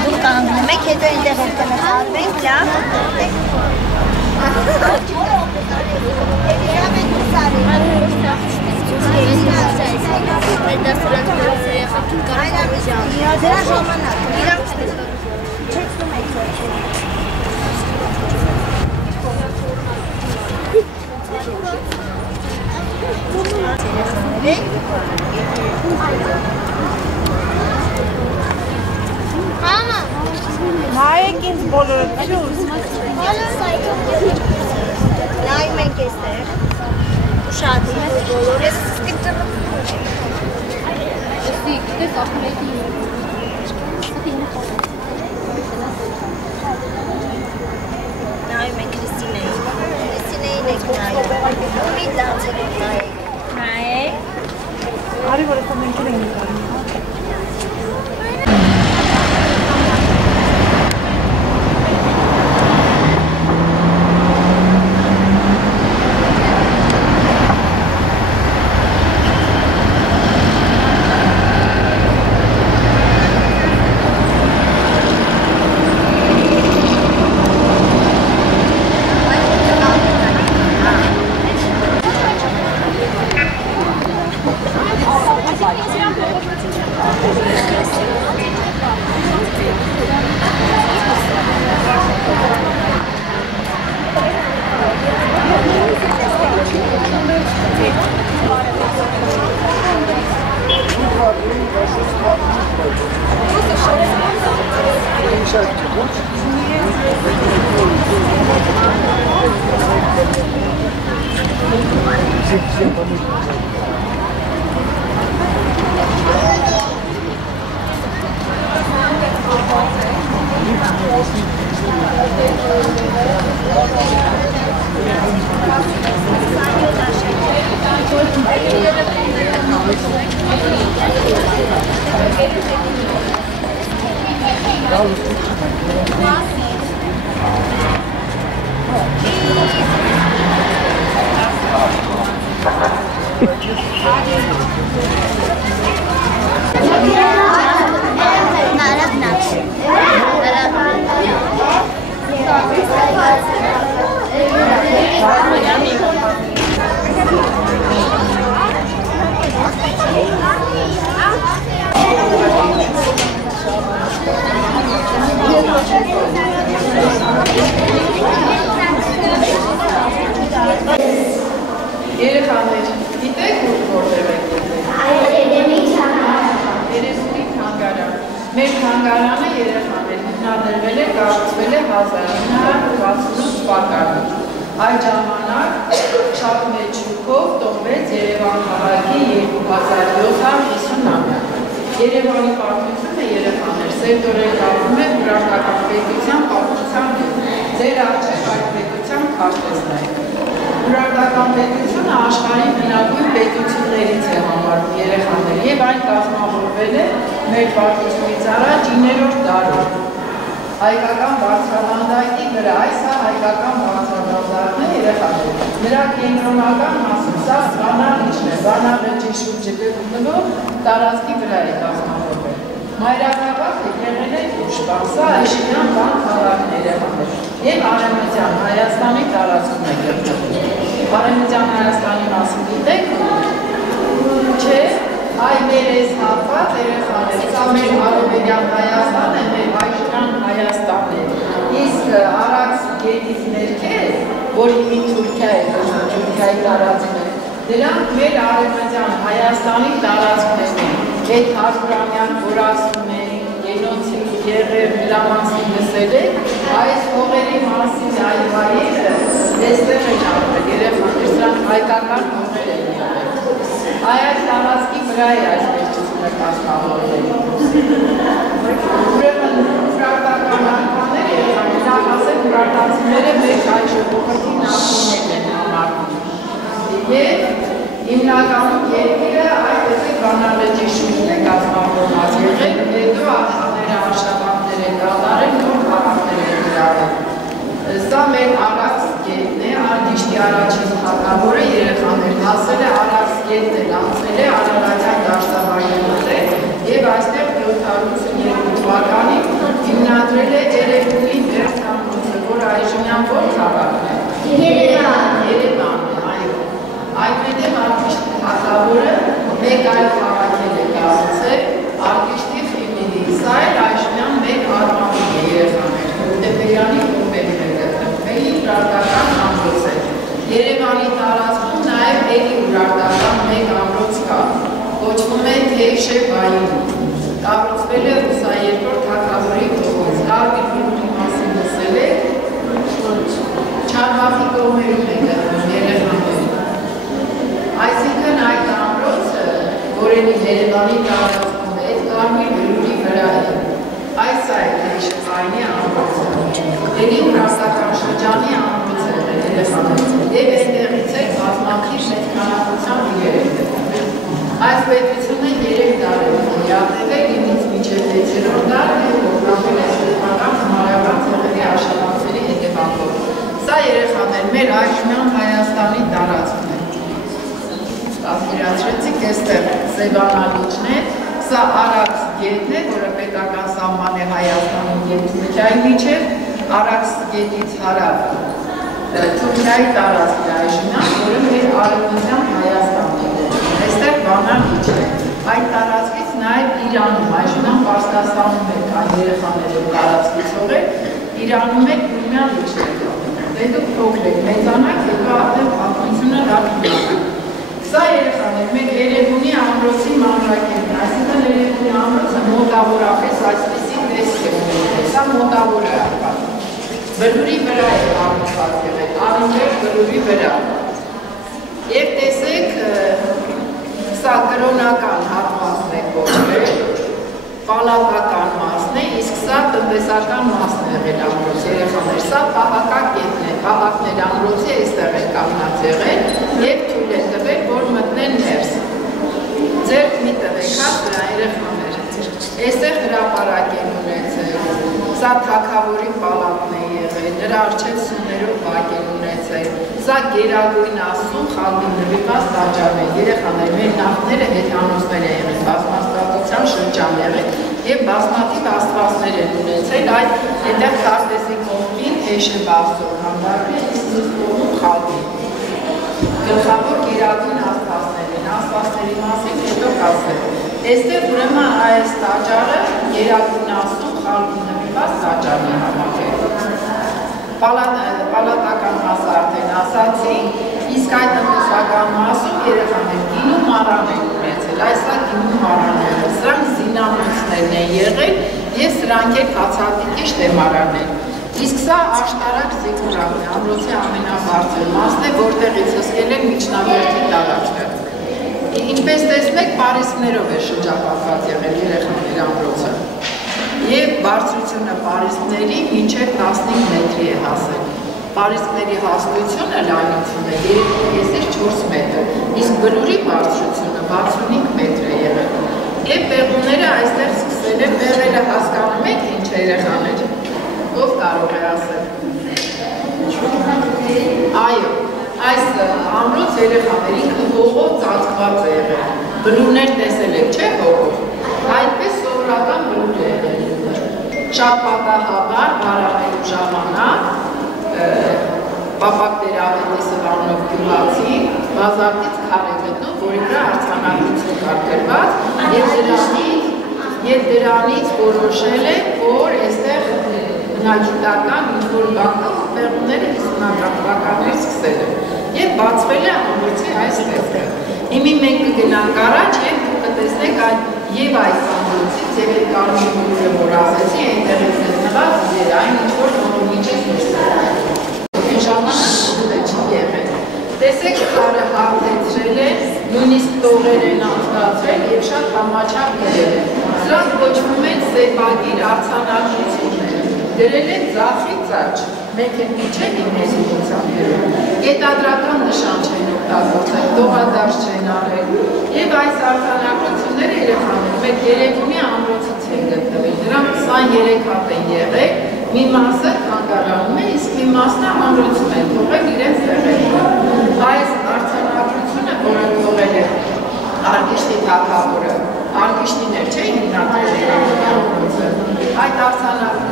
Դուք կանգնում եք, հետո այնտեղ ով կնկարվենք, լավ։ Դրա ժամանակ իրանք չեցնում եք Մամա նայեք ինձ բոլորը ճուս նայում ենք էստեղ շատ բոլորը նայում ենք Քրիստինեին եք նայում ումի լանցեք նայեք արի որ ես մենք ենք Երեխաներ, գիտեք որտեղ եք Երեսունի թանգարան։ Մեր թանգարանը երեխաներ հիմնադրվել է, կառուցվել է 1968 թվականին։ Այդ ժամանակ Չապմեջուկով տոնվեց Երևան քաղաքի 2750-ամյակը։ Երևանի պատմությունը երեխաներ սերտորեն կապվում է հրաշքական պետության պատմության հետ։ Ձեր առջև այդ պետության քարտեզն է։ Հրաշքական պետությունը աշխարհի հնագույն պետություններից է համարվում երեխաներ եւ այն կազմավորվել է մեր պատմությունից առաջ 9-րդ դարում։ Հայկական բարձրավանդակի վրա, այս է հայկական բարձրավանդակն է երեխաներ։ Նրա կենտրոնական մասը սա Վանալիչն է, Վանալիչի շուրջը գտնվող տարածքի վրա է կազմավորվել։ Մայրաքաղաքը եղել է Կուշտան, սա Այշիմյան բան քաղաքն երեխաներ եւ Արևմտյան Հայաստանի տարածքում է գտնվում։ Արևմտյան Հայաստանի մասին գիտեք, չէ, այ մեր այս հատված երեխաներ, սա մեր Արևմտյան Հայաստան է, մեր Այշիմյան Հայաստանն է։ Իսկ Արաքս գետից ներքև, որի մի Թուրքիա է, Թուրքիայի տարածքն է, դրանք մեր Արևմտյան Հայաստանի տարածքներն են։ Այդ հարյուրամյակ որ ասում են գենոցիդ եղել նրա մասին լսել եք, այս հողերի մասին այլ հայերը այստեղ են ապրել, երեխաներ, սրանք հայկական հողեր են եղել։ Այս տարածքի վրա է այս պետությունը կազմավորվել։ Ուրեմն հրապարակական անդամներ երեխաներ, նախ ասել հրապարակացիները մեկ այդ ժողովրդի նախնիներն են համարվում։ Եվ հիմնականում երկիրը այդպես Վանալիչի շուրջն է կազմավորված եղել, հետո աշխարհները արշավանքներ են կատարել, նոր քաղաքներ են գրավել։ Սա մեր Արաքս գետն է, Արտիշտի առաջին թագավորը երեխաներ հասել է Արաքս կետն էլ անցել է Արարատյան դաշտավայրերից է և այստեղ 752 թվականին հիմնադրել է Երևանի դերասանուհը, որ այժմյան որ քաղաքն է։ Երևան, այո։ Այդտեղ Արտիշտի թագավորը մեկ այլ քաղաք է կառուցել, Արտիշտի Ֆիմիլի, սա էլ այժմյան մեկ արմատիկ է երեխաներ, Հովտեփերյանի կողմերները, Խմբեի Ուրարտական ամրոց է։ Երևանի տարածքում նաև էլի ուրարտական մեկ ամրոց կա, կոչվում է Թեյշեբային, կառուցվել է Հուսայերորդ թագավորի կողմից, Կարմիր Բլուրի մասին լսել եք, Չարբախի կողմերում է գտնվում երեխաներ։ Այսինքն այդ ամրոցը, որոնի Երևանի տարածքում է, այդ Կարմիր Բլուրի վրա է։ Այս է Թեյշեբայինի ամրոցը, էլի ուրարտական շրջանի ամրոց է երեխաներ, և այնտեղից է բազմաթիվ մեծ քանակությամբ իրեր։ Այս պետությունը 3 դարերով յատվել է 9-ից մինչև 6-րդ դար և օգտվել է սեփական համարական ցեղերի աշխատանքների հետևանքով։ Սա երեխաներ մեր այժմյան Հայաստանի տարածքն է։ Պատկերացրեցիք, այստեղ Սևանալիճն է, սա Արաքս գետն է, որը պետական սահման է Հայաստանի և Թուրքիայի միջև, Արաքս գետից հարավ Թուրքիայի տարածքն է այժմյան, որը մեր արևմտյան Հայաստանն է։ Այստեղ Վանալիճ է։ Այդ տարածքից նաև Իրանում, այժմյան Պարսկաստանում է կան երեխաները տարածքիցողեր, Իրանում է Կուրմյան լիճներ կան։ Դե դուք փոքր եք, մեծանաք և արդեն պատմությունը լավ իմանաք։ Սա երեխաներ մեր Երևանի ամրոցի մանրակետն է, այսինքն Երևանի ամրոցը մոտավորապես այսպիսի տեսք է ունեցել, սա մոտավոր է ապա։ Բլուրի վրա է կառուցված եղել, անիմեր բլուրի վրա։ Եվ տեսեք, սա կրոնական հատվածն է կոչվել, պալատական մասն է, իսկ սա տնտեսական մասն է եղել ամրոց երեխաներ, սա պահակակետն է, պահակներ ամրոցի այստեղ է կանգնած եղել և թույլ է տվել, որ մտնեն ներս։ Ձերք մի տվեք, հա, դրա երեխաներ, այստեղ հրապարակ են ունեցել, սա թագավորի պալատն է եղել, նրա առջև սյուներով բակ են ունեցել, սա գերագույն Աստծուն խալվի նվիրված տաճարն է, երեխաներ, մեր նախները հեթանոսներ են եղել, բազմաստվածության շրջան եղել և բազմաթիվ աստվածներ են ունեցել, այդ այդտեղ Քարտեզի կողմին Թեյշեբ Աստծուն հանդարտ է, իսկ մյուս կողմում խալվի։ Գլխավոր գերագույն աստվածներ են, աստվածների մասին հետո կասել։ Այստեղ ուրեմն այս տաճարը գերագույն Աստծուն խալվի նվիրված տաճարն է համարվել։ Պալատական մասը արդեն ասացի, իսկ այդ տնտեսական մասում երեխաներ գինու մառան են ունեցել, այսա գինու մառանները, սրանք զինամույցներն են եղել և սրանք էլ հացատիկի շտեմարան են։ Իսկ սա աշտարակ զիկուրակն է, ամրոցի ամենաբարձր մասն է, որտեղից հսկել են միջնաբերդի տարածքը։ Ինչպես տեսնեք, պարիսպներով է շրջապատված եղել երեխաներ ամրոցը։ Եվ բարձրությունը պարիսպների մինչև 15 մետրի է հասել։ Պարիսպների հաստությունը լայնությունը 3,4 մետր, իսկ բլուրի բարձրությունը 65 մետր է եղել։ Եվ պեղումները այստեղ սկսել են պեղելը հասկանում եք ինչ երեխաներ։ Ով կարող է ասել։ Այո, այս ամրոց երեխաների հողով ծածկված է եղել։ Բլուրներ տեսել եք, չէ՞ հողով։ Այդպես սովորական բլուր է եղել։ Շատ պատահաբար վարանելու ժամանակ Պապակ Տեր-Ավետիսը անունով գյուղացի բազարտից քար է գտնում, որի վրա արձանագրություն կար գրված և դրանից որոշել է, որ այստեղ բնագիտական ինչ-որ բանով պեղումները 50-ական թվականներ սկսել են և բացվել է ամրոցի այս տեսքը։ Հիմի մենք կգնանք առաջ և դուք կտեսնեք և այս ամրոցից և այդ Կարմիր Բլուրը, որ ասեցի, այնտեղից գտնված այն ինչ-որ միջից դուրս է։ Ժամանակ չի եղել։ Տեսեք, քարը հարթեցրել է, նույնիսկ տողեր են անցկացրել և շատ համաչափ գրել են։ Սրանք կոչվում են սեպագիր արձանագրություններ։ Գրել են ձախի ծաչ, մենք են միջև ինքնես ուղղությամբ։ Կետադրական նշան չեն օգտագործել, տողադարձ չեն արել։ Եվ այս արձանագրությունները երեխաներ մեր Երևանի ամրոցից են գտնվել։ Դրանք 23 հատ են եղել, մի մասը թանգարանում է, իսկ մի մասն ամրոցում են թողել իրենց տեղերում։ Այս արձանագրությունը, որը թողել է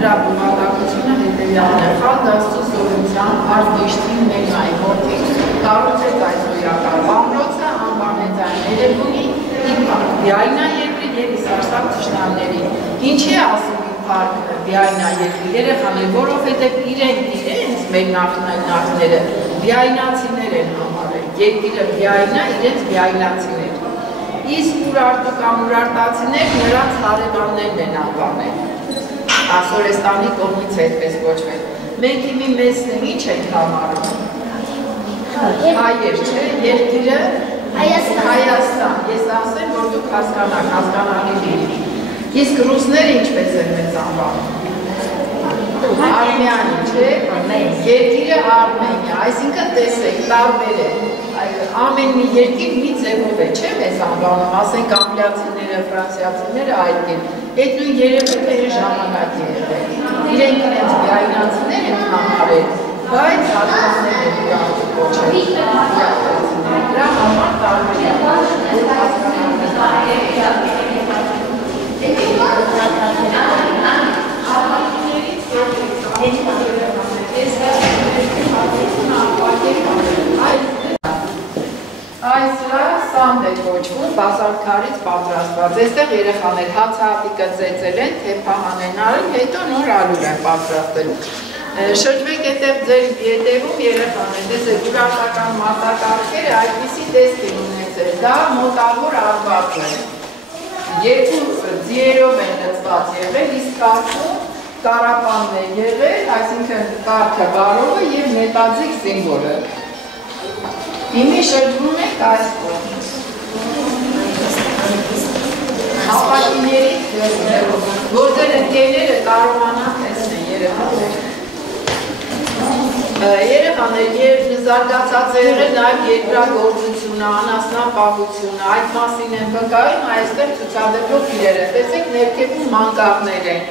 Նրա բովանդակությունը հետևյալն է, խալ դաստու սովորության արդիշտին մենայի որդի կառուցեց այս հոյակար ամրոցը, անվանեց այն ներևունի Բիայնաերկրի և Իսարսակ թշնամների։ Ինչի է ասում իր պարկ Բիայնաերկրի երեխաներ, որովհետև իրենց մեր նախները բիայնացիներ են համարել, երկիրը բիայնա, իրենց բիայնացիներ։ Իսկ ուրարտու կամ ուրարտացիներ նրանց հարևաններն են անվանել։ Ասորեստանի կողմից այդպես կոչվել։ Մենք իմի մեծն ինչ ենք համարում։ Հայեր, չէ, երկիրը Հայաստան, ես ասեմ, որ դուք հասկանաք, հասկանալի լինի։ Իսկ ռուսները ինչպես են մեզ անվանում։ Արմենիա, չէ, երկիրը Արմենիա, այսինքն տեսեք, տարբեր է։ Ամեն մի երկիր մի ձևով է, չէ, մեզ անվանում, ասենք անգլիացիները, ֆրանսիացիները այդ կերպ։ Այդ նույն երևույթը այն ժամանակ է եղել։ Իրենք իրենց բիայնացիներ են համարել, բայց հատկաններ են իրավունք կոչել բիայնացիներ։ Դրա համար տարբեր է, որ Այսրա սանդ է կոչվում, բազալքարից պատրաստված, այստեղ երեխաներ հացահատիկը ծեծել են, թեփահան են արել, հետո նոր ալյուր են պատրաստել։ Շրջվեք այդտեղ ձեր ետևում երեխաներ, տեսեք ուրարտական մատակարքերը այդպիսի տեսք են ունեցել, դա մոտավոր արված է։ Երկու ձիերով են լծված եղել, իսկ կարգում կարապանն է եղել, այսինքն կարգը բարովը և նետաձիգ զինվորը։ Իմի շրջվում եք այս կողմից։ Հապատիներից որ ձեր ընկերները կարողանան տեսնեն երեխաներ։ Երեխաներ զարգացած է եղել նաև երկրագործությունը, անասնապահությունը, այդ մասին են վկայում այստեղ ցուցադրվող իրերը։ Տեսեք ներքևում մանգաղներ են։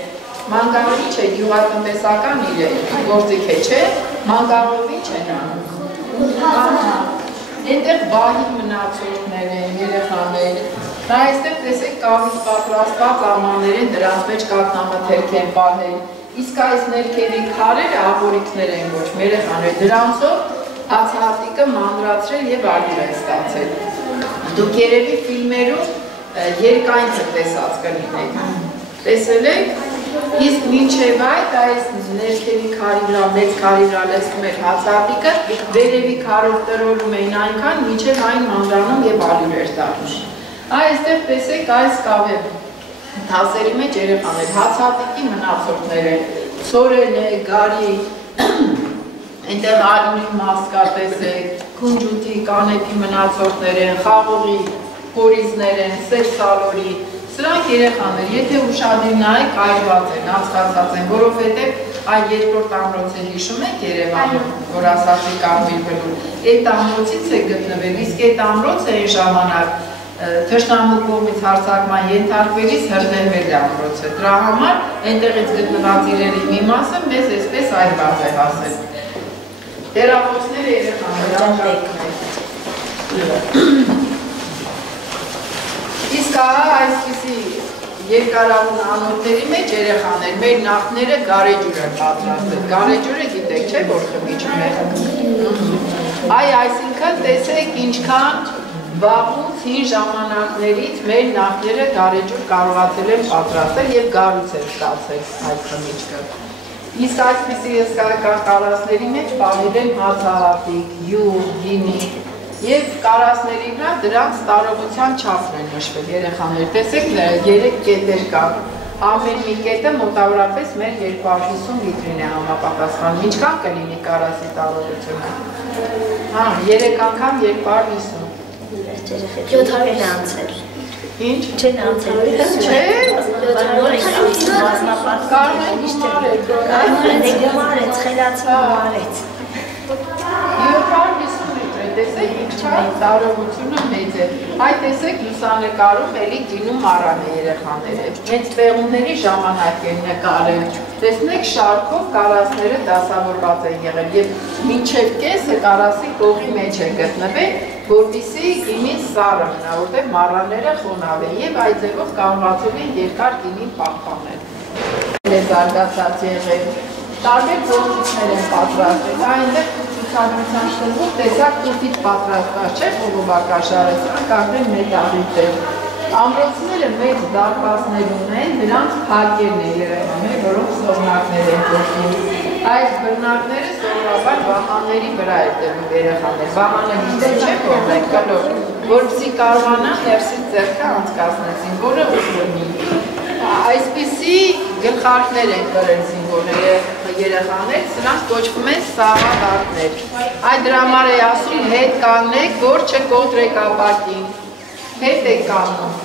Մանգաղը ինչ է, գյուղատնտեսական գործիք է, չէ՞։ Մանգաղով ինչ են անում։ Այնտեղ բահի մնացորդներ են, երեխաներ, դա այստեղ տեսեք կավից պատրաստված ամաններ են, դրանց մեջ կաթնամթերք են պահել, իսկ այս ներքևի քարերը աղորիքներ են կոչվում, երեխաներ, դրանցով հացահատիկը մանրացրել և ալյուր են ստացել։ Դուք երևի ֆիլմերում երկայնցը տեսած կլինեք, տեսել եք, իսկ մինչև այս ներքևի քարի վրա, մեծ քարի վրա լցնում էր հացահատիկը, վերևի քարով տրորում էին այնքան, մինչև այն մանրանում և ալյուր էր դառնում։ Այստեղ տեսեք այս կավե թասերի մեջ երեխաներ, հացահատիկի մնացորդներ են, ցորեն է, գարի, այնտեղ ալյուրի մաս կա, տեսեք, քունջուտի, կանեպի մնացորդներ են, խաղողի, կորիզներ են, սերսալորի, սրանք երեխաներ, եթե ուշադիր նայեք այրված են, անցկացած են, որովհետև այն երկրորդ ամրոցը հիշում եք Երևանում, որ ասացի Կարմիր Բլուր, այդ ամրոցից է գտնվել, իսկ այդ ամրոցը այն ժամանակ թշնամու կողմից հարձակման ենթարկվելիս հրդեհվել է ամրոցը։ Դրա համար այնտեղից գտնված իրերի մի մասը մեզ այսպես այրված է հասել։ Դերախոսները երեխաներ Իսկ այսպիսի երկարավուն անոթների մեջ երեխաներ, մեր նախները գարեջուր են պատրաստել, գարեջուրը գիտեք, չէ՞ որ խմիչում է։ Այսինքն տեսեք ինչքան վաղուց հին ժամանակներից մեր նախները գարեջուր կարողացել են պատրաստել և գարուց են ստացել այդ խմիչքը։ Իսկ այսպիսի հսկայական կարասների մեջ պահել են հացահատիկ, յուղ, գինի և կարասների վրա դրանց տարողության չափն են նշվել երեխաներ, տեսեք 3 կետեր կա, ամեն մի կետը մոտավորապես մեր 250 լիտրին է համապատասխանում, ինչքան կլինի կարասի տարողությունը, 3 անգամ 250, 700 է անցել, ինչ? Չեն անցել, չէ, 700 կարմեն գումար է, խելացի գումար է, 750 տեսեք ինչքան տարողությունը մեծ է, այդ տեսեք լուսանկարում էլի գինու մառան է երեխաները, հենց պեղումների ժամանակ են նկարել, տեսնեք շարքով կարասները դասավորված են եղել և մինչև կեսը կարասի կողի մեջ է գտնվել, որպեսզի գինին սառը մնա, որտեղ մառանները խոնավ են և այդ ձևով կարողացել են երկար գինին պահպանել։ զարգացած եղել։ Տարբեր գործիքներ են պատրաստել, այնտեղ ցուցադրության շրջանում տեսակ տուփից պատրաստված չէ խողովակաշարը, սրանք արդեն մետաղից են։ Ամրոցները մեծ դարպասներ ունեն, դրանց փակերն են երեխաներ, որոնք սողնակներ են կոչվում։ Այս բռնակները սովորաբար վահանների վրա է տևում երեխաներ։ Վահանը գիտեք չէ՞ որ է կլոր, որպեսզի կարողանան ներսից ձեռքը անցկացնել զինվորը ուղղի։ Այսպիսի գլխարկներ են կրել զինվորները երեխաներ, սրանք կոչվում են սաղավարտներ։ Այդ դրա համար է ասում հետ կանգնեք, որ չկոտրեք ապակին։ Հետ եք կանգնում։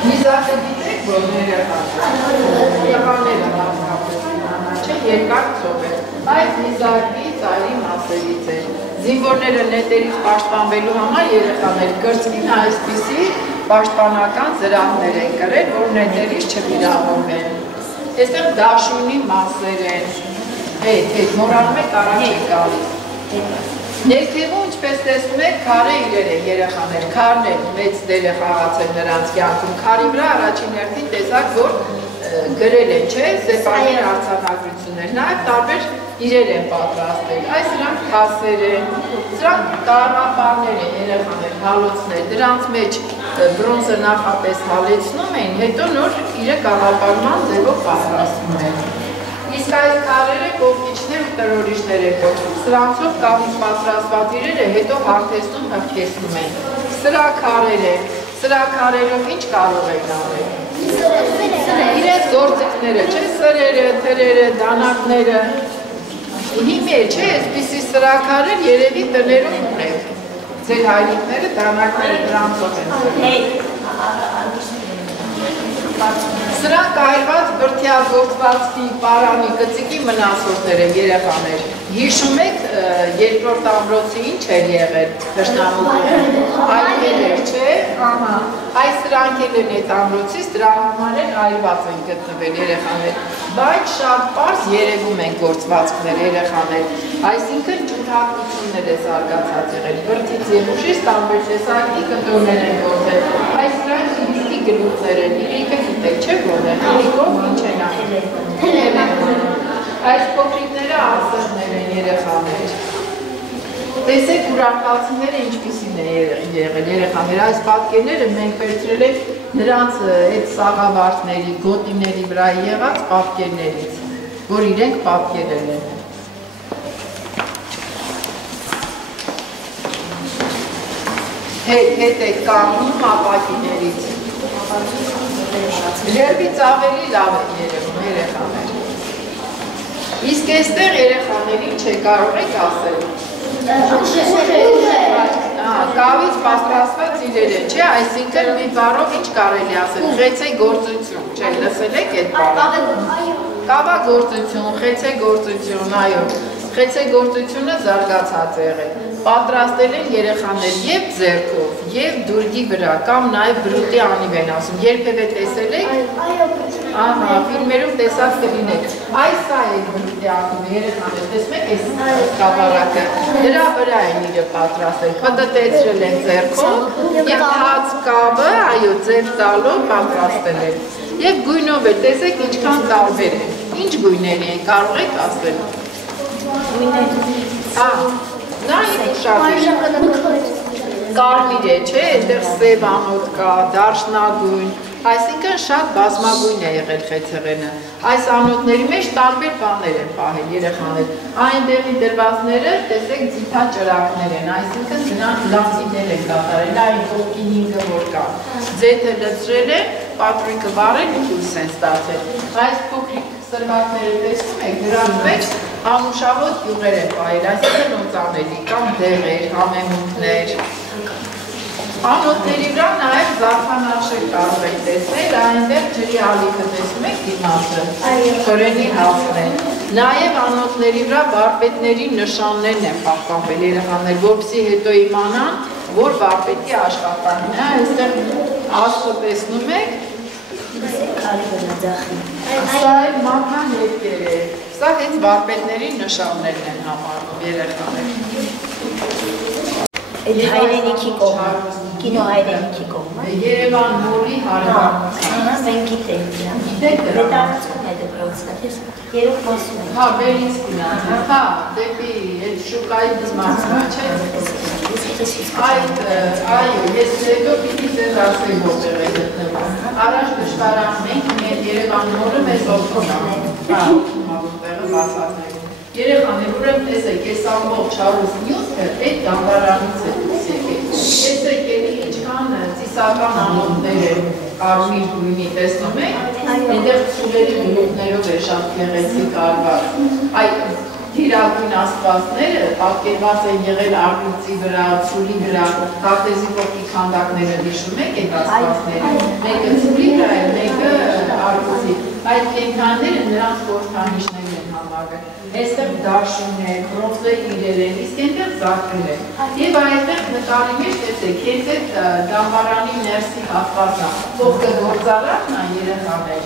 Նիզակը գիտեք, որ երեխաները չէ, երկար ծով է։ Այդ նիզակի ծայրի մասերից է։ Զինվորները նետերից պաշտպանվելու համար երեխաներ կրծքին այսպիսի պաշտպանական զրահներ են կրել, որ նետերից չվիրավորվեն։ Այստեղ դաշույնի մասեր են։ Հետ, մորանում եք առաջ է գալիս։ Ներքևում, ինչպես տեսնում եք, քարե իրեր են երեխաներ, քարն է մեծ դեր է խաղացել նրանց կյանքում։ Քարի վրա առաջին հերթին տեսակ, որ գրել են, չէ, սեպարներ արձանագրություններ, նաև տարբեր իրեր են պատրաստել։ Այս սրանք թասեր են, սրանք կարապարներ են երեխաներ, հալոցներ, դրանց մեջ բրոնզը նախապես հալեցնում են, հետո նոր իրը կարապարման ձևով պատրաստում են։ Իսկ այս քարերը կողքիչներ ու տրորիչներ են կոչվում։ Սրանցով կավից պատրաստված իրերը հետո հարթեցնում հրկեցնում են։ Սրա քարեր են, սրա քարերով ինչ կարող են անել։ Իրենց գործիքները, չէ, սրերը, թրերը, դանակները։ Հիմի է, չէ, այսպիսի սրա քարեր երևի տներում ունեք։ Ձեր հայրիկները դանակները դրանցով են սրել։ Սրանք այրված բրդյագործվածքի, պարանի, կծիկի մնացորդներ են երեխաներ։ Հիշում եք երկրորդ ամրոցի ինչ էր եղել թշնամուները։ Այրվել էր, չէ։ Այս սրանք են այդ ամրոցից, դրա համար են այրված են գտնվել երեխաներ։ Բայց շատ պարզ երևում են գործվածքներ երեխաներ։ Այսինքն ջուրհակություններ է զարգացած եղել։ Բրդից և ուժից տարբեր տեսակի կտորներ են գործել։ Այս սրանք իրիկի գլուխներ են, իրիկը գիտեք չէ որ է, իրիկով ինչ են անում։ Այս փոքրիկները ասեղներ են երեխաներ։ Տեսեք ուրախացիները ինչպիսին է եղել երեխաներ, այս պատկերները մենք վերցրել ենք նրանց այդ սաղավարտների, գոտիների վրա եղած պատկերներից, որ իրենք պատկերել են։ Հետ եք կանգնում ապակիներից։ Լերբից ավելի լավ են երևում երեխաներ։ Իսկ այստեղ երեխաներին չէ կարող եք ասել։ Կավից պատրաստված իրեր են, չէ, այսինքն մի բառով ինչ կարելի ասել, խեցե գործություն, չէ, լսել եք այդ բառը։ Կավագործություն, խեցե գործություն, այո, խեցե գործությունը զարգացած եղել։ Պատրաստել են երեխաներ և ձեռքով, և դուրգի վրա, կամ նաև բրուտի անիվ են ասում, երբևէ տեսել եք, ֆիլմերում տեսած կլինեք, այս է բրուտի անիվը, երեխաներ, տեսում եք այս կավարակը, դրա վրա են իրը պատրաստել, պտտեցրել են ձեռքով, և հաց կավը, այո, ձև տալով պատրաստել են, և գույնով էլ, տեսեք ինչքան տարբեր են, ինչ գույների են, կարող եք ասել։ Նայեք ուշադրություն, կարմիր է, չէ, այդտեղ սև անոթ կա, դարչնագույն, այսինքն շատ բազմագույն է եղել խեցեղենը։ Այս անոթների մեջ տարբեր բաներ են պահել երեխաներ։ Այնտեղի դրվածները, տեսեք, ձիթա ճրակներ են, այսինքն դրանք լանցիներ են կատարել, այն կողքի 5-ը որ կա։ Ձեթը լցրել են, պատրույկը վարել ու դուրս են ստացել։ Այս փոքրիկ սրվակները տեսնում եք, դրանց մեջ անուշահոտ յուղեր են պահել, այսինքն օծանելի, կամ դեղեր, համեմունքներ։ Անոթների վրա նաև զարդանախշեր կարող եք տեսնել, այնտեղ ջրի ալիքը տեսնում եք դիմացը, խորենի հասն են։ Նաև անոթների վրա վարպետների նշաններն են պահպանվել երեխաներ, որպեսզի հետո իմանան, որ վարպետի աշխատանքն է, այստեղ աստղը տեսնում եք։ Սա էլ մատման հետքեր է, սա հենց վարպետների նշաններն են համարվում երեխաներ։ հայրենիքի կողմը, կինո հայրենիքի կողմը։ Երևան նորի հարևանություն։ Մենք գիտենք դրան։ Վետարացում է դպրոցը, ես երեք խոսում եմ։ Հա, բերից գնացել, հա, դեպի այդ շուկայի դիմացը, չէ՞։ Այո, ես հետո պիտի ձեզ ասեմ որտեղ է գտնվում։ Առաջ դժվարանում ենք, մեր Երևան նորը մեզ օգնում է։ Հա, որտեղը բացատրենք։ Երեխաներ, ուրեմն տեսեք, ես ամբողջ հարուստ նյութը այդ դամբարանից է դուրս եկել։ Տեսեք, էլի ինչքան ծիսական անոթներ են կարմիր գույնի տեսնում եք, այնտեղ ցուլերի գլուխներով է շատ գեղեցիկ արված։ Այդ թիրագույն աստվածները պատկերված են եղել առյուծի վրա, ցուլի վրա, քարտեզի կողքի քանդակները հիշում եք այդ աստվածները։ Մեկը ցուլի վրա է, մեկը առյուծի։ Այդ կենդանիները նրանց խորհրդանիշներն են համարվել։ Այստեղ դաշուն է, բրոնզե իրեր են, իսկ այնտեղ զարդել է։ Եվ այստեղ նկարի մեջ տեսեք, հենց այդ դամբարանի ներսի հատվածն է, կողքը գործարարն է երեխաներ։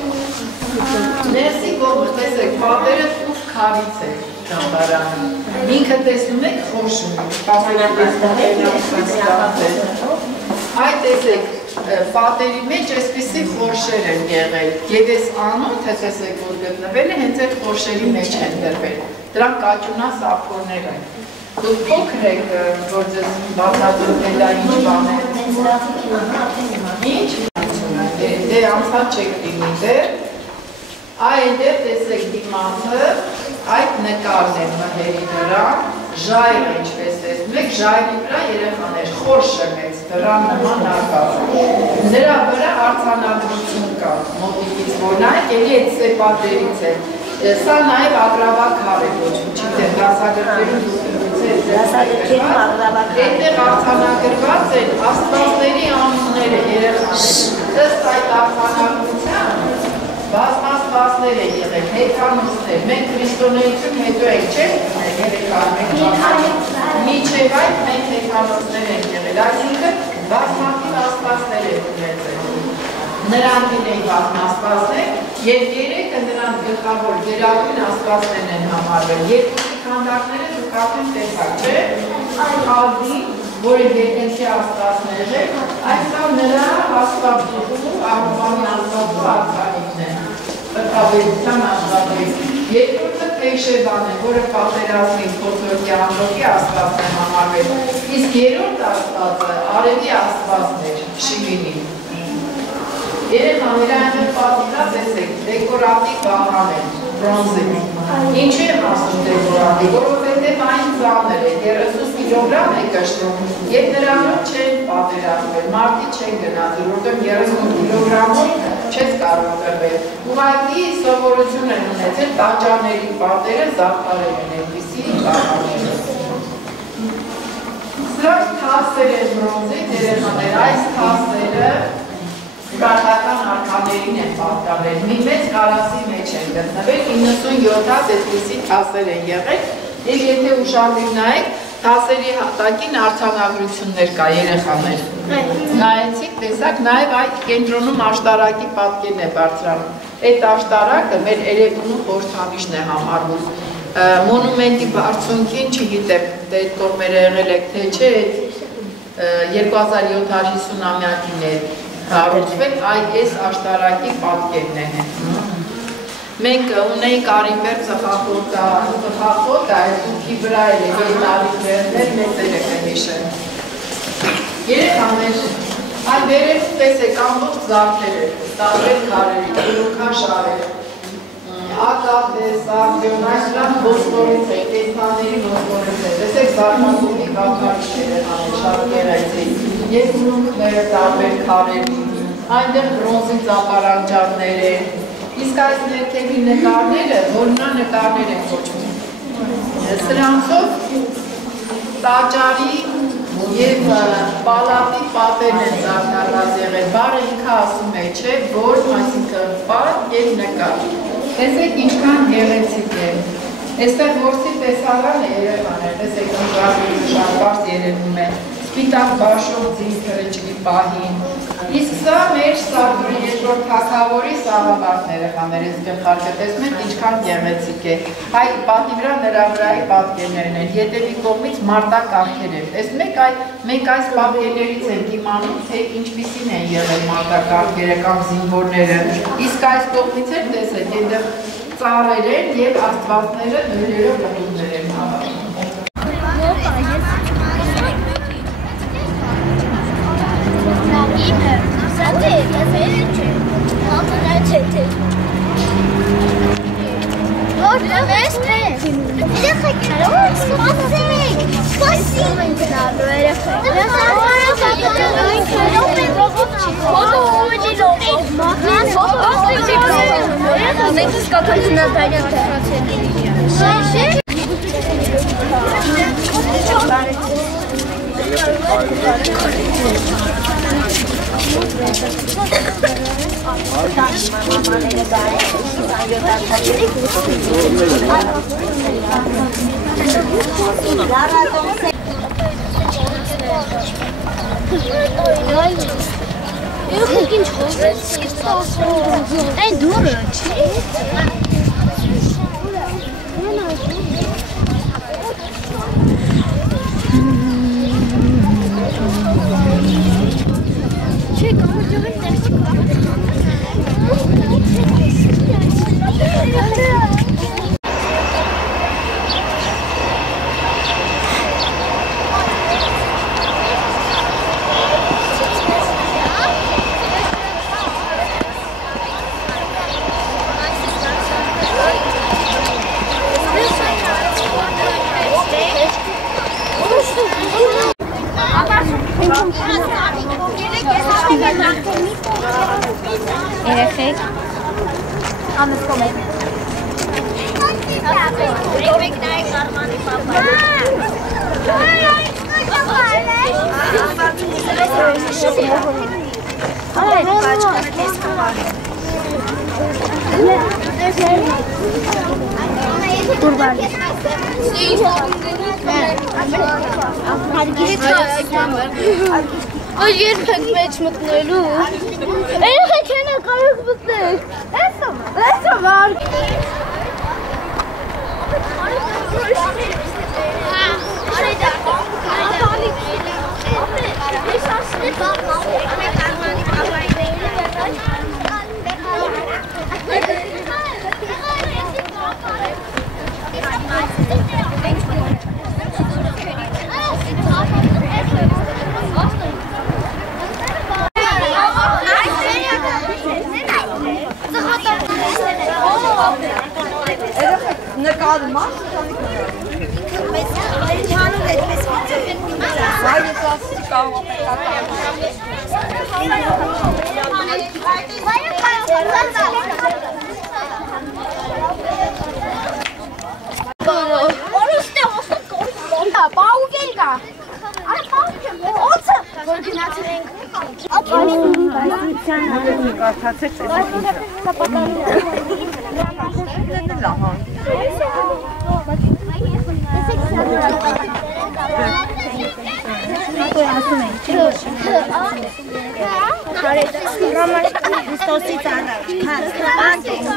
Ներսի կողմը տեսեք, պատերը տուր քարից է դամբարանը։ Ինքը տեսնում եք խոշում, այդ տեսեք, պատերի մեջ այսպիսի խորշեր են եղել և ես անոթը տեսեք, որ գտնվել է, հենց այդ խորշերի մեջ են դրվել։ Դրանք կաճունա սափորներ են։ Դուք փոքր եք, որ ձեզ բացատրել դա ինչ բան է։ Ինչ? Դե անցած չեք դիմի դեր։ Այդտեղ տեսեք դիմացը, այդ նկարն է մհերի վրա, ժայռ ինչպես տեսնում եք, ժայռի վրա երեխաներ խորշը մեծ, դրան նման արկած։ Նրա վրա արձանագրություն կա, մոտիկից որ նայեք, էլի այդ սեպատերից է։ Սա նաև ագրավաքար է ոչում, չգիտեմ, դասագրքերում Դասագրքերում ագրավաքար։ Այդտեղ արձանագրված են աստվածների անունները երեխաներ։ Ըստ այդ արձանագրության բազմաստվածներ են եղել, հեքանոստներ, մենք քրիստոնեություն հետո ենք մինչև այդ մենք հեքանոստներ ենք եղել, այսինքն բազմաթիվ աստվածներ են ունեցել։ Նրանք են բազմաստվածներ և երեքը նրանք գլխավոր գերագույն աստվածներն են համարվել։ Երկուսի քանդակները դուք արդեն տեսաք, չէ՞։ Ալդի, որը երկնքի աստվածներ է, այսքան նրա աստվածուհու Արմանի աստվածու արձանիկն է։ Ավելության աշխատել։ Երկրորդը Թեյշեբան է, որը պատերազմի փոթորկի ամրոքի աստվածն է համարվել։ Իսկ երրորդ աստվածը արևի աստվածն էր, Շիմինի։ Երեխաները այնտեղ պատկերած տեսեք, դեկորատիվ բաղան են, բրոնզից։ Ինչու եմ ասում դեկորատիվ, որովհետև այն ծանր է, 30 կիլոգրամ է կշռում, և նրանով չեն պատերազմել, մարդի չեն գնացել, որտեղ 30 կիլոգրամով չես կարող կրվել։ Ուղղակի սովորություն են ունեցել տաճարների պատերը զարդարել են այդպիսի բաղաները։ Սրանք թասեր են բրոնզից, երեխաներ, այս թասերը Ուրարտական արքաներին են պատկավել, մի մեծ կարասի մեջ են գտնվել, 97 հատ այդպիսի թասեր են եղել, և եթե ուշադիր նայեք, թասերի հատակին արձանագրություններ կա երեխաներ։ Նայեցիք, տեսակ, նաև այդ կենտրոնում աշտարակի պատկերն է բարձրանում։ Այդ աշտարակը մեր Էրեբունու խորհրդանիշն է համարվում։ Մոնումենտի բարձունքին, չգիտեմ, դե այդ կողմերը եղել եք, թե չէ, 2750-ամյակին է հարուցվել, այս աշտարակի պատկերն է։ Մենք ունեինք Արինբերգ ծխախոտ, այդ ուքի վրա էլ է Արինբերգներ մեծերը կհիշեն։ Երեխաներ, այ վերևում տեսեք ամբողջ զարդեր է, տարբեր քարերի, քրոքան շարեր, ակապ է, սարդյոն, այս լավ ոսկորից է, կենդանների ոսկորից է, տեսեք զարդացումի կապարիչ երեխաներ, շատ գեղեցիկ, և ուրունքները տարբեր քարերի, այնտեղ բրոնզի ծափարանջարներ են, իսկ այս ներքևի նկարները, որնա նկարներ են կոչվում։ Սրանցով տաճարի և պալատի պատերն են զարդարված եղել, բարը ինքը ասում է, չէ, որ այսինքն պատ և նկար։ Տեսեք ինչքան գեղեցիկ է։ Այստեղ որսի տեսարան է երեխաներ, տեսեք շատ բարձ երևում է, սպիտակ բաշով ձին թրեջքի պահին, Իսկ սա մեր Սարդուրի երկրորդ թագավորի սաղավարտ երեխաներ, ես գլխարկը տեսնում եք ինչքան գեղեցիկ է։ Հայ պատի վրա նրա վրայի պատկերներն են, ետևի կողմից մարտակարգեր են։ Մենք այս պատկերներից ենք իմանում, թե ինչպիսին են եղել մարտակարգերը կամ զինվորները։ Իսկ այս կողմից էլ տեսեք, այնտեղ ծառեր են և աստվածները նույներով բնումներ են հավատում։ Ey dur. Erechek. Anders kom ik. Ik ben Armani papa. Kurban. Ay երբեք մեջ մտնելու։ Երեխեք են կարող մտնել։ Էսա վար։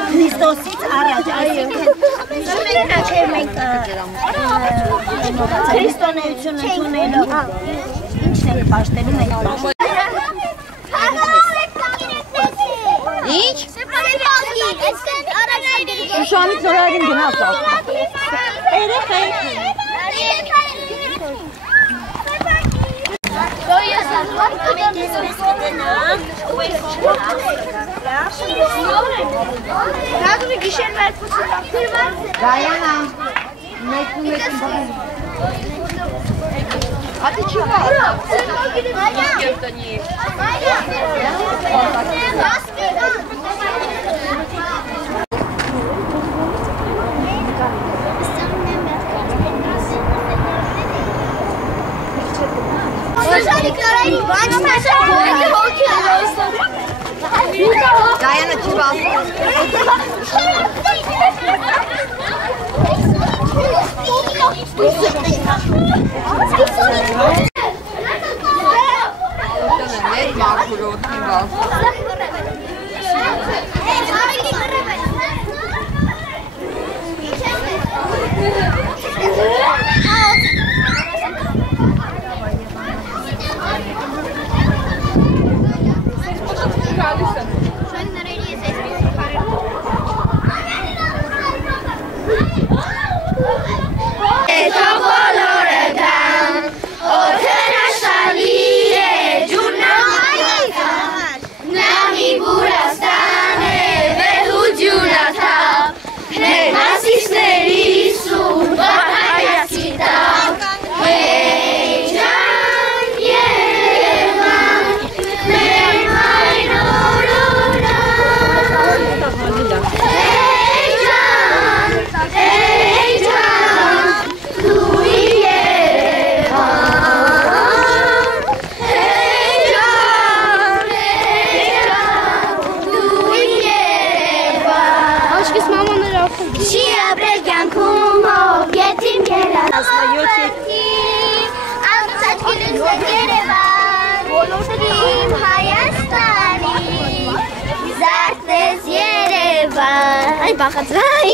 Քրիստոսից առաջ, այսինքն մենք քրիստոնեություն ընդունելով ինչն ենք պաշտելու մենք Ինչ? Շանից նորարին գնաց Երեխեք Գազովի գիշեր վերցուց Գայանա մեկն բաղին Ատի չի Diana մաքրոթի վազը։ Ay, baqatzai.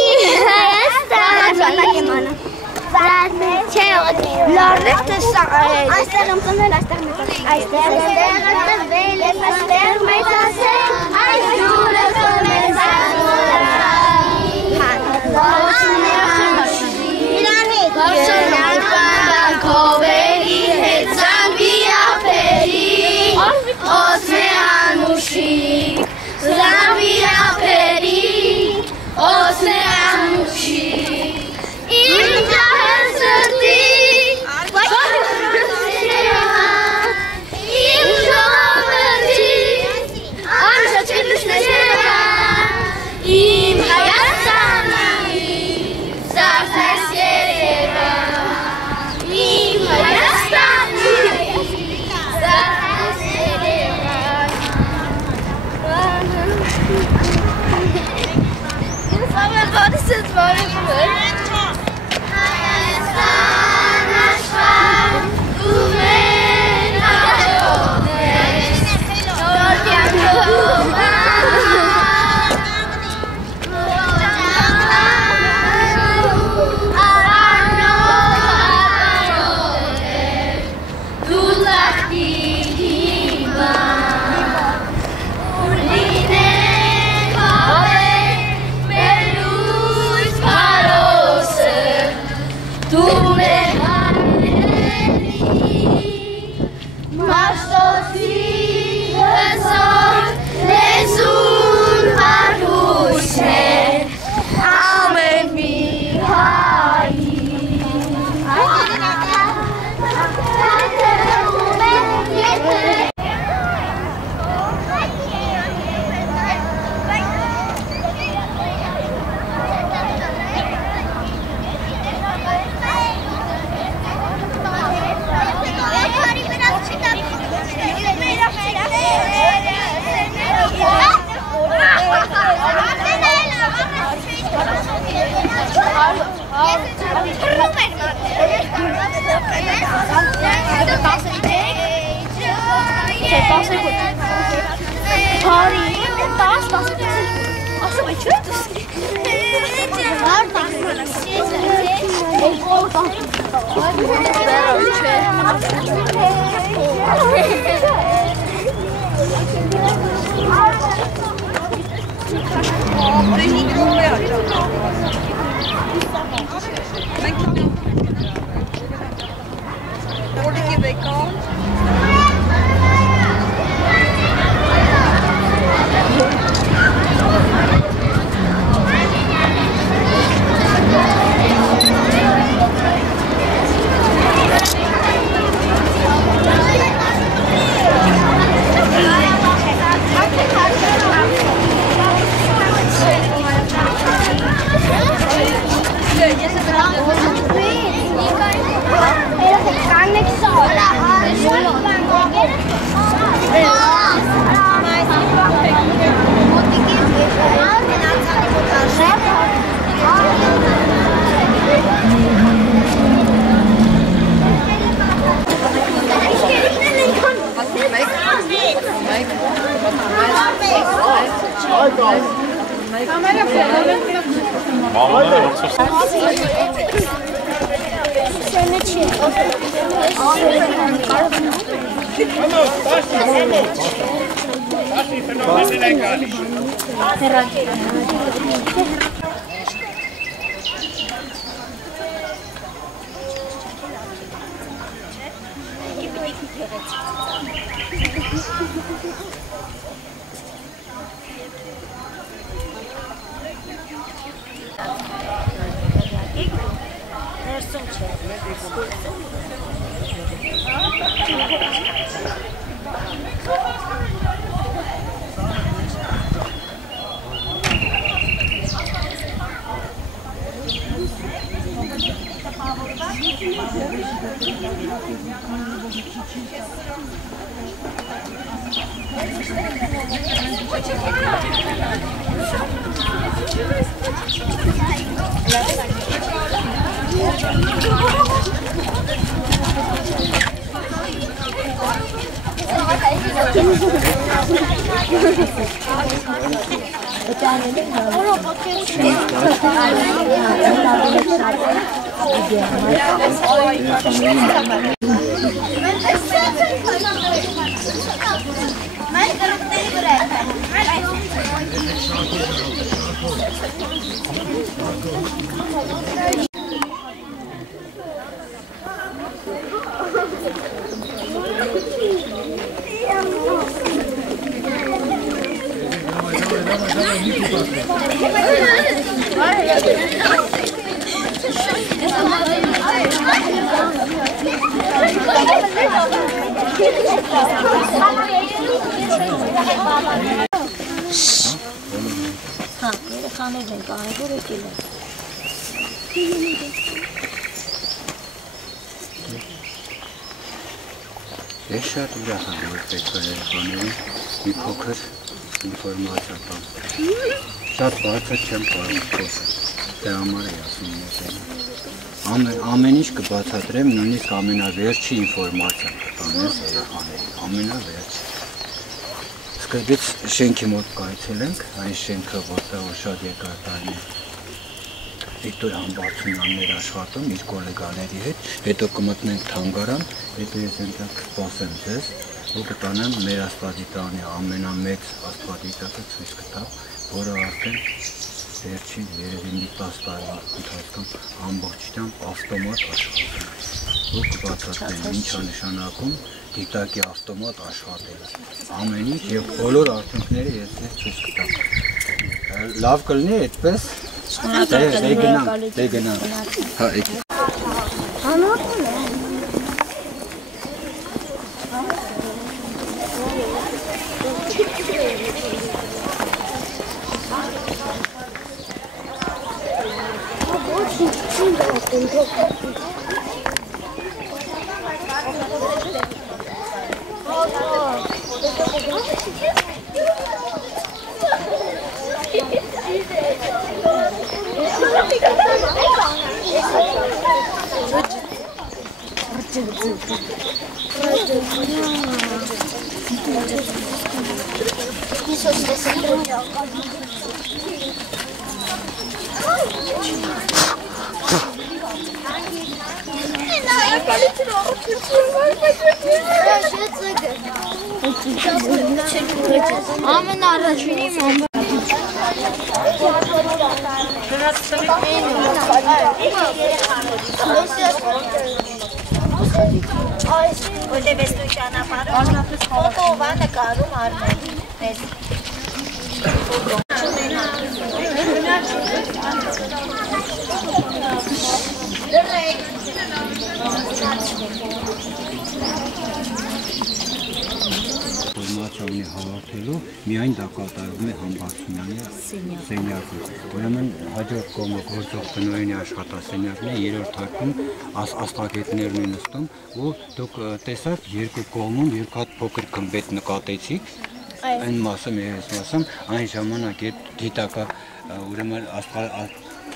Yes, Ես շատ ուրախ եմ, որ պետք է երեխաներին մի փոքր ինֆորմացիա տամ։ Շատ բարձր չեմ կարող խոսել, դե համար է ասում ես ամեն ինչ կբացատրեմ, նույնիսկ ամենավերջի ինֆորմացիան կտանես երեխաներին, ամենավերջը։ Սկզբից շենքի մոտ կայցել ենք, այն շենքը, որտեղ շատ երկար տարիներ Վիկտոր Համբարձումյանն էր աշխատում իր գոլեգաների հետ, հետո կմտնենք թանգարան, հետո ես այնտեղ կսպասեմ ձեզ, ու կտանեմ մեր աստվածիտանի ամենամեծ աստվածիտակը ցույց կտամ, որը արդեն վերջին երևի մի 10 տարվա ընթացքում ամբողջությամբ ավտոմատ աշխատում է, ու կբացատրեմ ինչ է նշանակում դիտակի ավտոմատ աշխատելը, ամեն ինչ և բոլոր արդյունքները ես ձեզ ցույց կտամ, լավ կլինի այդպես Դե գնամ, հա եկի Հանոտն է Ամեն առաջինի մամա Որտե վես դու ճանապարհում ֆոտո նկարում արմեն մեզ Ինֆորմացիա հավաքելու միայն դա կատարվում է Համբարձումյանի սենյակում։ Ուրեմն հաջորդ կողմը գործող տնօրենի աշխատասենյակն է, երրորդ հարկում աստղագետներն են նստում, ու դուք տեսաք երկու կողմում երկու հատ փոքր գմբեթ նկատեցիք, այն մասը, այս մասում, այն ժամանակ այդ դիտակը ուրեմն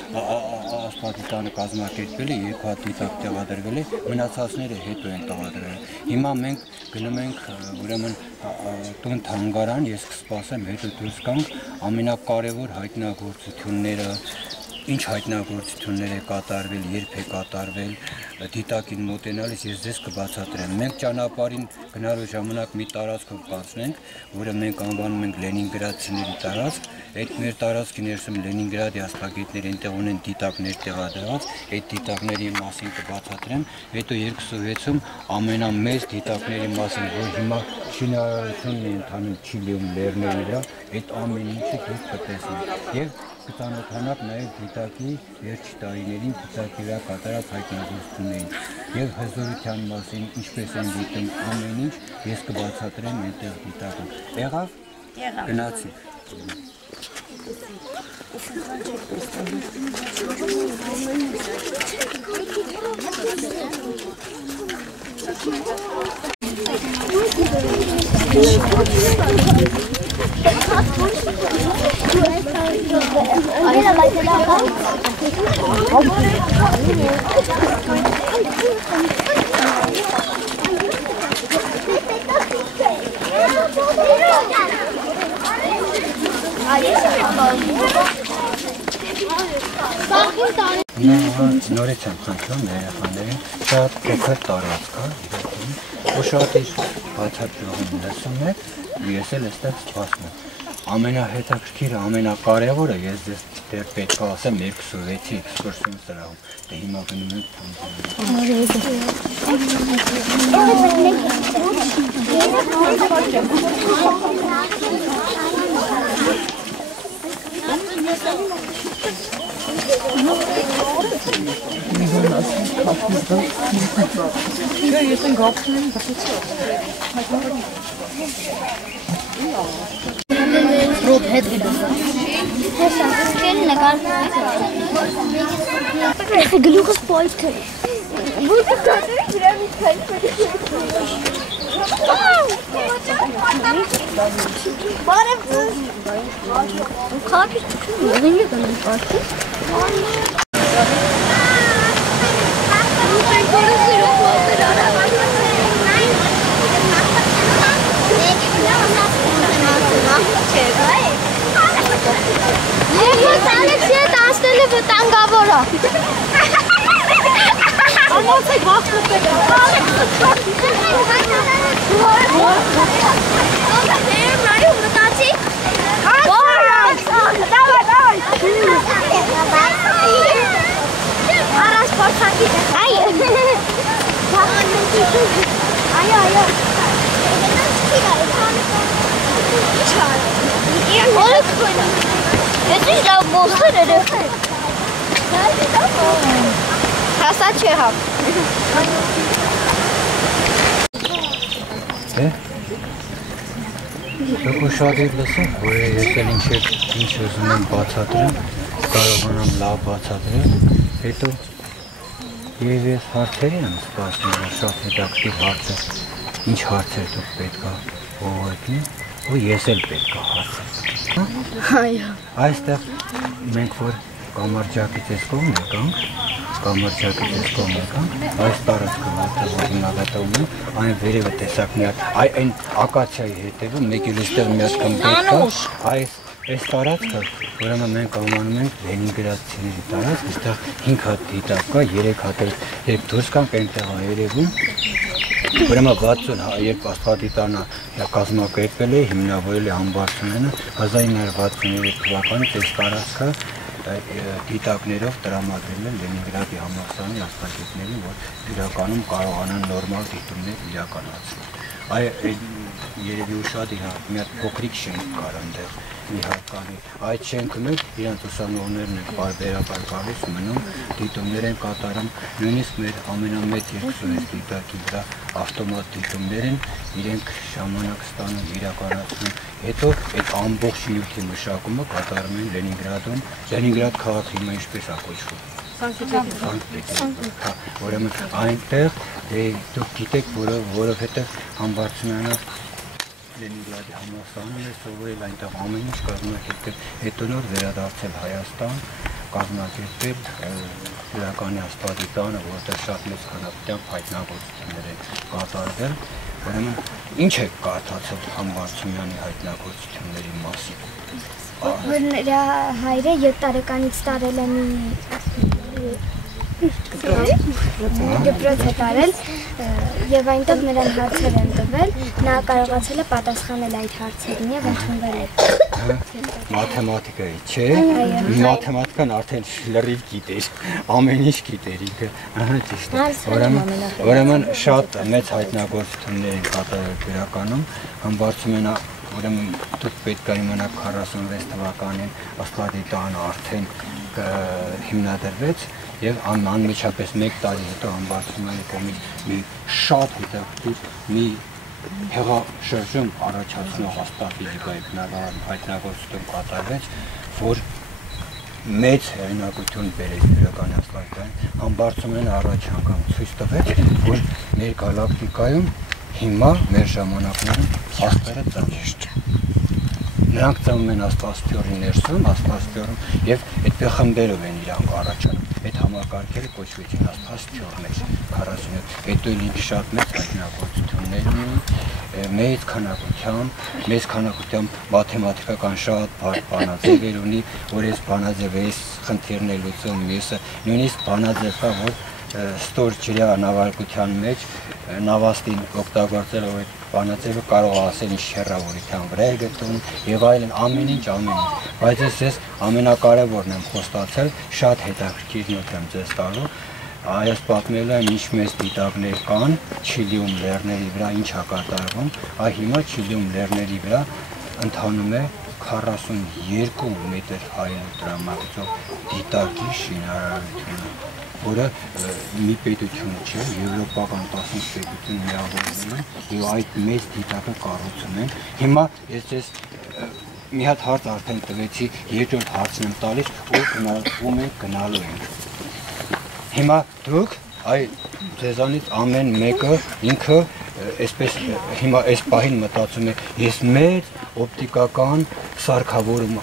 ասպատիտանը կազմակերպվել է, 2 հատ դիտակ տեղադրվել է, մնացածները հետո են տեղադրվել։ Հիմա մենք գնում ենք ուրեմն տուն թանգարան, ես կսպասեմ հետո դուրս գանք ամենակարևոր հայտնագործությունները, ինչ հայտնագործություններ է կատարվել, երբ է կատարվել, դիտակին մոտենալիս ես ձեզ կբացատրեմ։ Մենք ճանապարհին գնալու ժամանակ մի տարածք կանցնենք, որը մենք անվանում ենք Լենինգրադցիների տարածք։ Այդ մեր տարածքի ներսում Լենինգրադի աստղագետներ այնտեղ ունեն դիտակներ տեղադրված, այդ դիտակների մասին կբացատրեմ, հետո 26-ում ամենամեծ դիտակների մասին, որ հիմա շինարարությունն է ընթանում Չիլիում լեռների վրա, այդ ամեն ինչը դուք կտեսնեք։ Եվ կծանոթանաք նաև դիտակի վերջի տարիներին դիտակի վրա կատարած հայտնագործություններին եւ հզորության մասին, ինչպես են դիտում ամեն ինչ, ես կբացատրեմ այնտեղ դիտակում։ Եղավ։ Գնացի։ Նորից եմ խնդրում երեխաներին, շատ փոքր տարածք է, ու շատ իր բացատրողին լսում եք, ես էլ այստեղ սպասում եմ։ Ամենահետաքրքիրը, ամենակարևորը ես ձեզ դեռ պետք է ասեմ 26-ի էքսկուրսիոն սրահում, դե հիմա գնում ենք Ռոբ հետ գնա։ Հեսա, սկել նկար։ Գլուխս պոյթ է։ Որտե կատերի իրամից քայլ Բարև ձեզ։ Քապի ո՞նց է դնում պարտի։ Ալեքսիը տանցնելը վտանգավոր է։ Ամոց եք վախտում եք։ Նայում մտացի։ Արաս պորտակի։ Այո։ Այո։ Ես ինչ լավ բոսեր էր։ Հասա չէ հապ։ Դուք շատ եք լսում, որ ես էլ ինչ ուզում եմ բացատրեմ, կարողանամ լավ բացատրել, հետո եւ ես հարցերի եմ սպասում, շատ հետաքրքիր հարցեր, ինչ հարցեր դուք պետք է ուղղեք, ու ես էլ պետք է հարցեմ։ Այո։ Այստեղ մենք որ կամարջակից ես կողմ եկանք, այս տարածքը որ հիմնադատում են, այն վերևը տեսակ մի հատ, այն ակացիայի հետևը մեկ էլ այստեղ մի հատ կմպետ կա, այս տարածքը, ուրեմն մենք անվանում ենք Լենինգրադցիների տարածք, այստեղ 5 հատ դիտակ կա, 3 հատ էլ երբ դուրս կանք այնտեղ երևում, ուրեմն 60 երբ աստղադիտանը կազմակերպվել է, հիմնավորել է Համբարձումյանը 1963 թվականից այս տարածքը դիտակներով տրամադրել են Լենինգրադի համալսարանի աստղագետներին, որ իրականում կարողանան նորմալ դիտումներ իրականացնել։ Երևի ուշադի մի հատ փոքրիկ շենք կար այնտեղ մի հարկանի։ Այդ շենքում էլ իրենց ուսանողներն են բարբերաբար գալիս մնում, դիտումներ են կատարում, նույնիսկ մեր ամենամեծ երկուսունից դիտակի վրա ավտոմատ դիտումներ են, իրենք ժամանակ ստանում իրականացնում։ Հետո այդ ամբողջ նյութի մշակումը կատարում են Լենինգրադում, Լենինգրադ քաղաքը հիմա ինչպես է կոչվում։ Սանկտ-Պետերբուրգ, ուրեմն այնտեղ դուք գիտեք, որովհետև Համբարձումյանը Լենինգրադի համալսարանում է սովորել, այնտեղ ամեն ինչ կազմակերպել, հետո նոր վերադարձել Հայաստան, կազմակերպել Իրականի Աստվածի տանը, որտեղ շատ մեծ քանակությամբ հայտնագործություններ են կատարվել, ուրեմն ինչ եք կարդացել Համբարձումյանի հայտնագործությունների մասին։ Որ նրա հայրը 7 տարեկանից տարել է մի դպրոց է տարել եւ այնտեղ նրան հարցեր են տվել, նա կարողացել է պատասխանել այդ հարցերին եւ ընդունվել է։ Մաթեմատիկայի, չէ՞։ Մաթեմատիկան արդեն լրիվ գիտեր, ամեն ինչ գիտեր ինքը, ճիշտ է։ Ուրեմն շատ մեծ հայտնագործություններ են կատարել Իրականում, Համբարձումյանը, ուրեմն դուք պետք է իմանաք 46 թվականին Աստվածի տանը արդեն հիմնադրվեց եւ անմիջապես 1 տարի հետո Համբարձումյանի կողմից մի շատ հետաքրքիր մի հեղաշրջում առաջացնող աստղաֆիզիկայի բնագավառ հայտնագործություն կատարվեց, որ մեծ հեղինակություն բերեց Իրականի աստղային, Համբարձումյանը առաջ անգամ ցույց տվեց, որ մեր գալակտիկայում հիմա մեր ժամանակներում աստղերը ծնվում են։ Նրանք ծնվում են աստղասփյուրի ներսում, աստղասփյուրում եւ այդտեղ խմբերով են իրանք առաջանում։ Այդ համակարգերը կոչվեցին աստղասփյուրներ 47։ Հետո ինքը շատ մեծ հայտնագործություններ ունի, մեծ քանակությամբ մաթեմատիկական շատ բարդ բանաձևեր ունի, որ այս բանաձևը այս խնդիրն է լուծում, մյուսը նույնիսկ բանաձև կա, որ ստոր ջրյա նավարկության մեջ նավաստին օգտագործելով այդ բանաձևը կարող է ասել ինչ հեռավորության վրա է գտնվում եւ այլն ամեն ինչ, բայց ես ամենակարևորն եմ խոստացել, շատ հետաքրքիր նոթ եմ ձեզ տալու, այս պատմելու եմ ինչ մեծ դիտակներ կան Չիլիում լեռների վրա ինչ է կատարվում, հիմա Չիլիում լեռների վրա ընթանում է 42 մետր հայելու տրամագծով դիտակի շինարարությունը, որը մի պետությունը չէ, եվրոպական 15 պետություն միավորվում են եւ այդ մեծ դիտակը կառուցում են։ Հիմա ես ձեզ մի հատ հարց արդեն տվեցի, երկրորդ հարցն եմ տալիս, ու մենք գնալու ենք։ Հիմա դուք ձեզանից ամեն մեկը ինքը այսպես հիմա այս պահին մտածում է, ես մեծ օպտիկական սարքավորում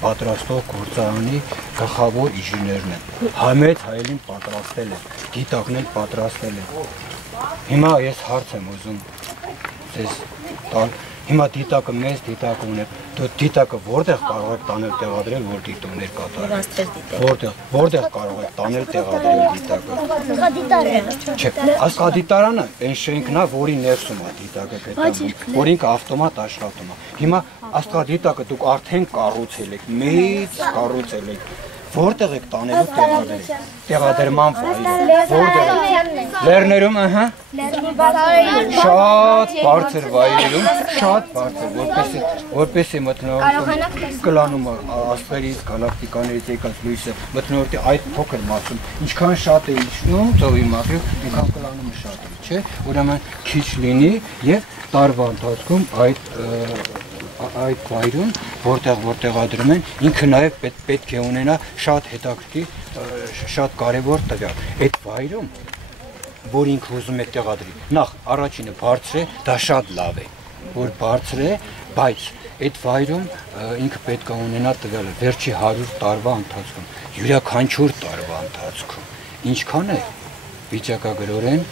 պատրաստող գործարանի գլխավոր ինժեներն եմ։ Մեծ հայելին պատրաստել եմ, դիտակն էլ պատրաստել եմ։ Հիմա ես հարց եմ ուզում ձեզ տալ։ Հիմա դիտակը մեծ դիտակ ունի, դու դիտակը որտեղ կարող եք տանել տեղադրել, որ դիտումներ կատարեք։ Որտեղ կարող եք տանել տեղադրել դիտակը։ Աստղադիտարանը։ Չէ, աստղադիտարանը այն շենքն է, որի ներսում է դիտակը գտնվում, որ ինքը ավտոմատ աշխատում է։ Հիմա աստղադիտակը դուք արդեն կառուցել եք, մեծ կառուցել եք։ Որտեղ եք տանելու տեղադրման վայրը։ Որտեղ եք։ Լեռներում, շատ բարձր վայրերում, շատ բարձր, որպեսզի մթնոլորտում կլանում աստղերից, գալակտիկաներից եկած լույսը մթնոլորտի այդ փոքր մասում ինչքան շատ է իջնում ծովի մակերև, այնքան կլանումը շատ է, չէ՞։ Ուրեմն քիչ լինի եւ տարվա ընթացքում այդ վայրում, որտեղ ադրում են, ինքը նաև պետք է ունենա շատ հետաքրքիր, շատ կարևոր տվյալ։ Այդ վայրում, որ ինքը ուզում է տեղադրի, նախ առաջինը բարձր է, դա շատ լավ է, որ բարձր է, բայց այդ վայրում ինքը պետք է ունենա տվյալը վերջի 100 տարվա ընթացքում, յուրաքանչյուր տարվա ընթացքում, ինչքան է վիճակագրորեն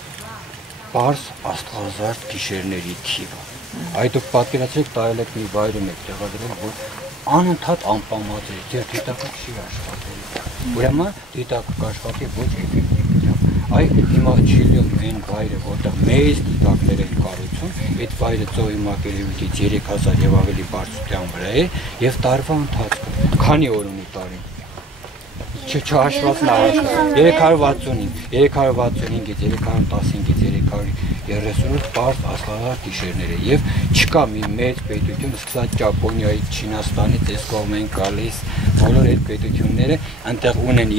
պարզ աստղազարդ գիշերների թիվը։ Այդ դուք պատկերացրեք տարել եք մի վայրում եք տեղադրել, որ անընդհատ անպամած է, ձեր դիտակը չի աշխատել։ Ուրեմն դիտակը կաշխատի ոչ էֆեկտիվությամբ։ Հիմա Չիլիում այն վայրը, որտեղ մեծ դիտակներ են կառուցում, այդ վայրը ծովի մակերևույթից 3000 եւ ավելի բարձրության վրա է եւ տարվա ընթացքում քանի օր ունի տարին։ Չհաշված նահաշված 365, 315-ից 315-ից 330 պարզ աստղազարդ գիշերներ է եւ չկա մի մեծ պետություն, սկսած Ճապոնիայից, Չինաստանից, այս կողմ են գալիս, բոլոր այդ պետությունները այնտեղ ունեն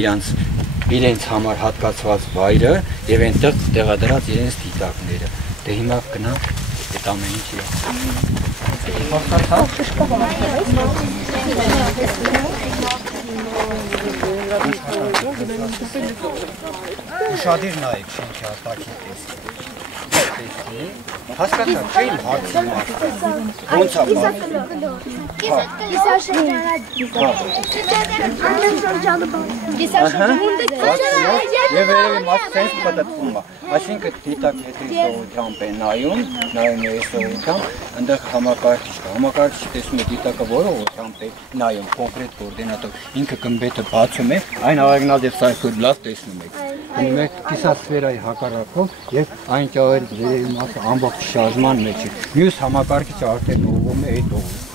իրենց համար հատկացված վայրը եւ այնտեղ տեղադրած իրենց դիտակները։ Դե հիմա գնանք այդ ամեն ինչը։ Ուշադիր նայեք շենքի արտաքին տեսքը։ Հասկացա, չէին հարցում ոնց է բան։ Եվ երևի մաս սենց պտտվում է, այսինքն դիտակ հետի սովությամբ է նայում էի սովությամբ, ընդեղ համակարգիչ կա, համակարգիչ տեսում է դիտակը որը ությամբ է նայում, կոնկրետ կորդինատով, ինքը գմբեթը բացում է, այն ավագնալ և սայքոդ լավ տեսնում եք, գնում է կիսասվերայի հակառակով և այն ճաղերի երևի մասը ամբողջ շարժման մեջ է, մյուս համակարգիչը արդեն ուղղում է այդ ուղղում։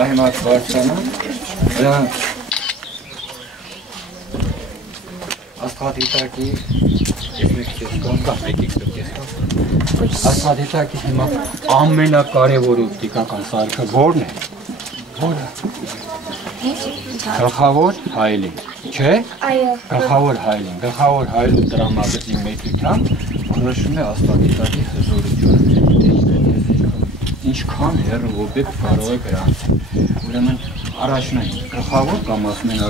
Այմատ բարձանա, աստղադիտակի, ես մեկ չես կոն կա, մեկիք տուք ես կա, աստղադիտակի հիմա ամենակարևոր օպտիկական սարքը որն է, որը, գլխավոր հայելին, չէ, գլխավոր հայելին տրամագծի մետրությամբ որոշում է աստղադիտակի հզորությունը, ինչքան հեռու օբյեկտ կարող է գրանցել, ուրեմն առաջնային գլխավոր կամ ասում են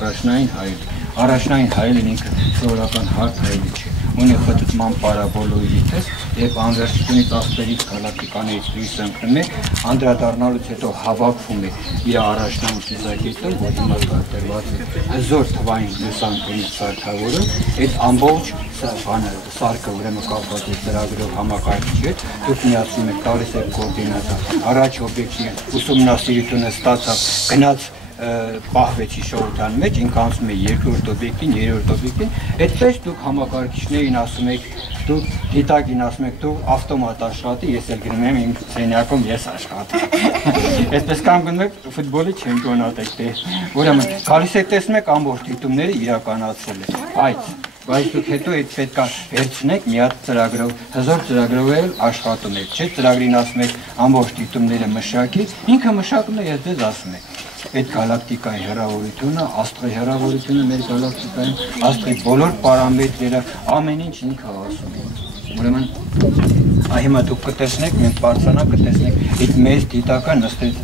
առաջնային հայելին ինքը սովորական հարթ հայելի չէ, ունի խտտման պարաբոլոիդի տես և անվերջությունից ասպերից գալակտիկաներից լույս ընկնում է, անդրադառնալուց հետո հավաքվում է իր առաջնային կիզակետը, որ հիմա կարգված է հզոր թվային լուսանկարից սարքավորը, այդ ամբողջ սարքը ուրեմն կապված է ծրագրով համակարգիչ հետ, դուք միացնում եք տալիս եք կոորդինատը, առաջ օբյեկտի ուսումնասիրությունը ստացավ, գնաց պահվեցի շոուտան մեջ, ինք անցում է երկրորդ օբյեկտին, երրորդ օբյեկտին, այդպես դուք համակարգիչներին ասում եք, դուք դիտակին ասում եք, դու ավտոմատ աշխատի, ես էլ գնում եմ իմ սենյակում ես աշխատի։ Այսպես կամ գնում եք ֆուտբոլի չեմպիոնատ եք տեղ, ուրեմն գալիս եք տեսնում եք ամբողջ դիտումները իրականացել է, բայց դուք հետո այդ պետք է վերցնեք մի հատ ծրագրով, հզոր ծրագրով էլ աշխատում եք, չէ, ծրագրին ասում եք ամբողջ դիտումները մշակի, ինքը մշակում է, ես ձեզ ասում եք, այդ գալակտիկայի հեռավորությունը, աստղի հեռավորությունը մեր գալակտիկայում, աստղի բոլոր պարամետրերը, ամեն ինչ ինքը ասում է, ուրեմն հիմա դուք կտեսնեք, մենք բարձրանանք կտեսնեք, այդ մեծ դիտակը նստեց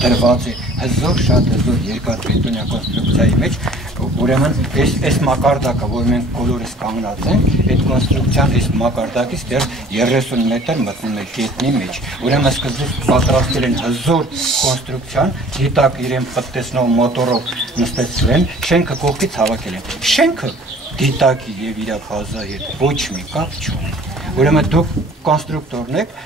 դրված է հզոր, շատ հզոր երկաթբետոնյա կոնստրուկցիայի մեջ, ուրեմն այս մակարդակը, որ մենք բոլորս կանգնած ենք, այդ կոնստրուկցիան այս մակարդակից դեռ 30 մետր մտնում է գետնի մեջ, ուրեմն սկզբից պատրաստել են հզոր կոնստրուկցիան, դիտակ իրեն պտտեցնող մոտորով նստեցրել են, շենքը կողքից հավաքել են, շենքը դիտակի և իր բազայի հետ ոչ մի կապ չունի, ուրեմն դուք կոնստրուկտորն եք,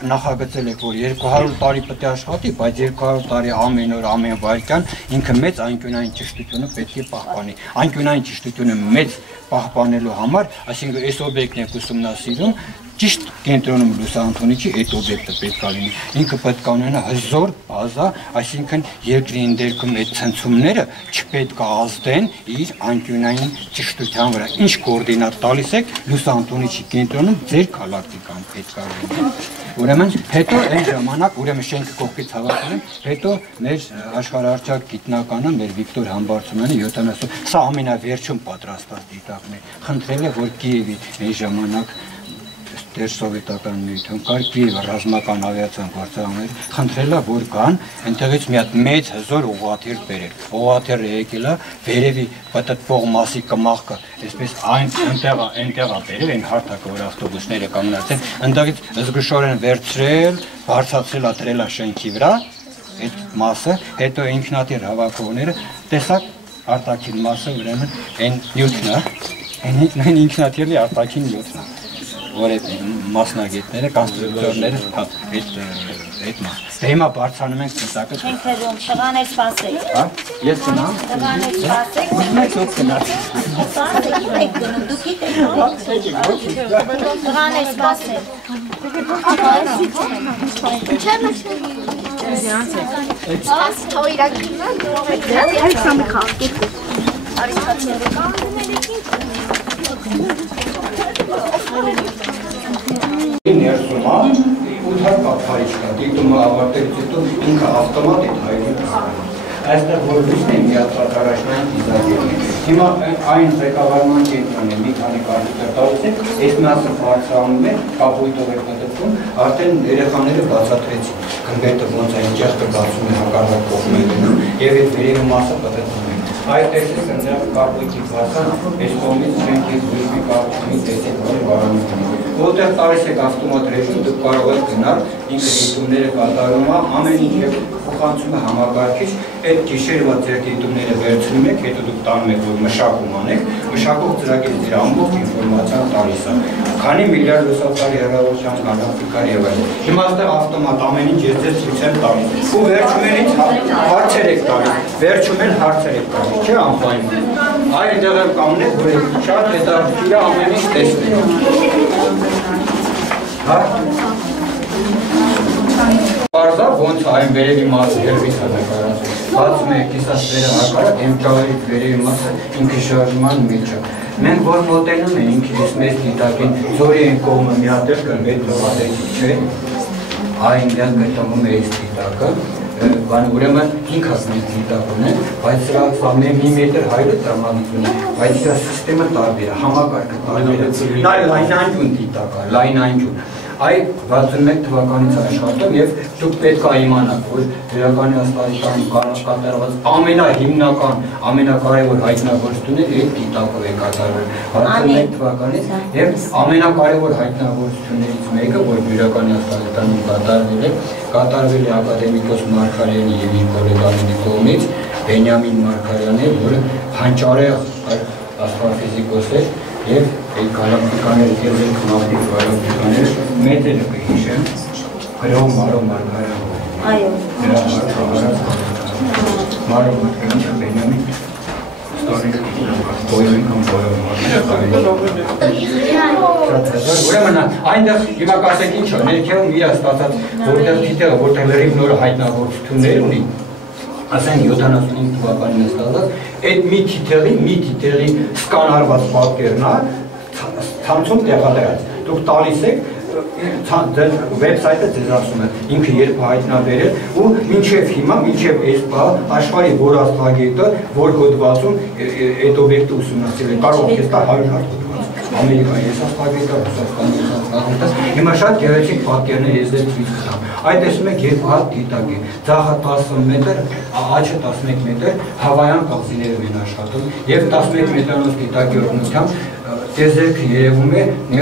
նախագծել եք, որ 200 տարի պետք է աշխատի, բայց 200 տարի ամեն օր, ամեն վայրկյան ինքը մեծ անկյունային ճշտությունը պետք է պահպանի։ Անկյունային ճշտությունը մեծ պահպանելու համար, այսինքն այս օբյեկտն եք ուսումնասիրում, ճիշտ կենտրոնում լուսանկարիչի այդ օբյեկտը պետք է լինի։ Ինքը պետք է ունենա հզոր բազա, այսինքն երկրի ընդերքում այդ ցնցումները չպետք է ազդեն իր անկյունային ճշտության վրա։ Ինչ կոորդինատ տալիս եք լուսանկարիչի կենտրոնում ձեր գալակտիկան պետք է լինի։ Ուրեմն հետո այն ժամանակ, ուրեմն շենքը կողքից հավաքել են, հետո մեր աշխարհարչակ գիտնականը, մեր Վիկտոր Համբարձումյանը 70, սա ամենավերջում պատրաստած դիտակն է, խնդրել է, որ Կիևի այն ժամանակ դեր սովետական միություն կար, Կիևը ռազմական ավիացիան գործարաններ, խնդրել է, որ կան, այնտեղից մի հատ մեծ հզոր ուղղաթիռ բերել, ուղղաթիռը եկել է, վերևի պտտվող մասի կմախքը, այսպես այնտեղ է բերել, այն հարթակը, որ ավտոբուսները կանգնած են, այնտեղից զգուշորեն վերցրել, բարձրացրել է դրել է շենքի վրա, այդ մասը, հետո ինքնաթիռ հավաքողները, տեսակ արտաքին մասը, ուրեմն այն նյութն է, այն ինքնաթիռի արտաքին նյութն է, որ այդ մասնագետները, կոնստրուկտորները այդ մաս։ Դե հիմա բարձրանում ենք տեսակը։ Չենք հերում, տղաներ սպասեք։ Ես գնամ։ Տղաներ սպասեք։ Մեծ ով գնաց։ Սպասեք, եք գնում, դուք եք տղաներ սպասեք։ Ինչ Ներսումա 8 կապարիչ կա, դիտումը ավարտելուց հետո ինքը ավտոմատ է հայրի այստեղ որ լույսն է միացված առաջնային դիզայներն է։ Հիմա այն ղեկավարման կենտրոնն է, մի քանի կարծիքներ տալիս է, այս մասը բարձրանում է, կապույտով է պտտվում, արդեն երեխաները բացատրեցին, գմբետը ոնց է ինջեղը բացում է հակառակ կողմ է գնում եւ այդ վերևի մասը պտտվում է։ Այդ տեսեք ընդեղ կապույտի բացան, այս կողմից մենք այս լույսի կապույտի տեսեք որ վարանում է։ Որտեղ տալիս եք ավտոմատ ռեժիմ, դուք կարող եք գնալ, ինքը դիտումները կատարում է, ամեն ինչ փոխանցում է համակարգիչ, այդ գիշերվա ձեր դիտումները վերցնում եք, հետո դուք տանում եք, որ մշակում անեք, մշակող ծրագիրը ձեր ամբողջ ինֆորմացիան տալիս է։ Քանի միլիարդ լուսանկարի հեռավորության գալակտիկար եւ այլն։ Հիմա այստեղ ավտոմատ ամեն ինչ ես ձեզ ցույց եմ տալիս։ Ու վերջումից հարցեր եք տալիս, վերջում էլ հարցեր եք տալիս, չէ՞ անպայման։ Այդտեղ էլ կանգնեք, որ շատ հետաքրքիր է ամեն ինչ տեսնեք։ Պարզա ոնց այն վերևի մասը հերվից է նկարացել։ Բացում եք կիսասվերը հակառակ, եմկավերից վերևի մասը ինքը շարժման մեջ է։ Մենք որ մոտենում ենք ինքնից մեզ դիտակին, զորի են կողմը մի հատ էլ կրվեց լողատեցիկ, չէ։ Այն դյան գտնվում է այս դիտակը, ուրեմն 5 հասնիկ դիտակ ունեն, բայց սրա մի մետր հայրը տրամադրություն է, բայց սրա սիստեմը տարբեր է, համակարգը տարբեր է։ Դա լայնանջուն դիտակ է, լայնանջուն։ Այդ 61 թվականից աշխատում եւ դուք պետք է իմանաք, որ վերականի աստարիկան կատարված ամենահիմնական, ամենակարևոր հայտնագործությունը այդ դիտակով է կատարվել 61 թվականից եւ ամենակարևոր հայտնագործություններից մեկը, որ վերականի աստարիկանում կատարվել է ակադեմիկոս Մարգարյանի եւ իր գոլեգաների կողմից Բենյամին Մարգարյանը, որը հանճարեղ աստղաֆիզիկոս է եւ այդ գալակտիկաները եւ քննադատի գալակտիկաները մեծերը կհիշեն Գրող Մարո Մարգարյանը։ Այո։ Մարո Մարգարյանը Բենյամին ստորին գոյին կամ ուրեմն այնտեղ հիմա կասեք ինչ է, ներքևում իր ստացած որտեղ թիթեղը, որտեղ լրիվ նոր հայտնագործություններ ունի, ասենք 75 թվականին ստացած, այդ մի թիթեղի սկանարված պատկերն է ցանցում տեղադրած։ Դուք տալիս եք վեբսայթը ձեզ ասում է, ինքը երբ հայտնաբերել ու մինչև հիմա, մինչև այս բան, աշխարհի որ աստղագետը, որ հոդվածում այդ օբյեկտը ուսումնասիրել է, կարող է տա 100 հատ հոդված։ Ամերիկայի ես աստղագետը, Ռուսաստանի ես աստղագետը, հիմա շատ գեղեցիկ պատկերներ ես ձեզ ցույց կտամ։ Այդ տեսնում եք երկու հատ դիտակ է, ձախը 10 մետր, աչը 11 մետր, հավայան կղզիներով են աշխատում եւ 11 մետրանոց դիտակի օրինությամբ Տեզեք երևում է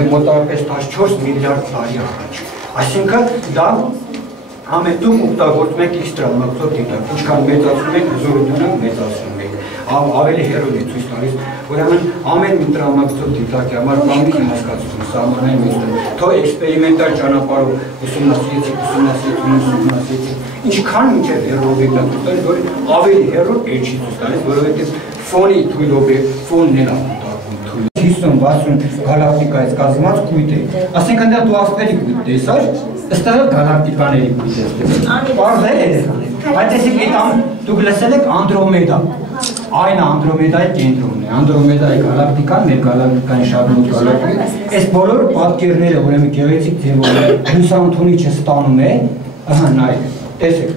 մոտավորապես 14 միլիարդ տարի առաջ։ Այսինքն դա համետում օգտագործում եք X տրամակցով դիտակ, ինչքան մեծացնում եք զորությունը մեծացնում եք, ավելի հեռու է ցույց տալիս, ուրեմն ամեն մի տրամակցով դիտակի համար կա մի հասկացություն, սահմանային մեծություն, թող էքսպերիմենտալ ճանապարհով ուսումնասիրեցիք, ինչքան մինչև հեռու օբյեկտը ցույց տալիս, որ ավելի հեռու էջ չի ցույց տալիս, որովհետև ֆոնի թույլ օբյեկտ ֆոնն է 50-60 գալակտիկայից կազմված կույտ է։ Ասենք այնտեղ դու ասպերի կույտ տեսար, ըստեղ գալակտիկաների կույտ ես տեսել։ Պարզ է երեխաներ։ Բայց այսինքն դուք լսել եք Անդրոմեդա։ Այն Անդրոմեդայի կենտրոնն է։ Անդրոմեդայի գալակտիկան, մեր գալակտիկային շատ մոտ գալակտիկա։ Այս բոլոր պատկերները, ուրեմն գեղեցիկ ձևով լուսանթունիչը ստանում է, ահա նայեք, տեսեք։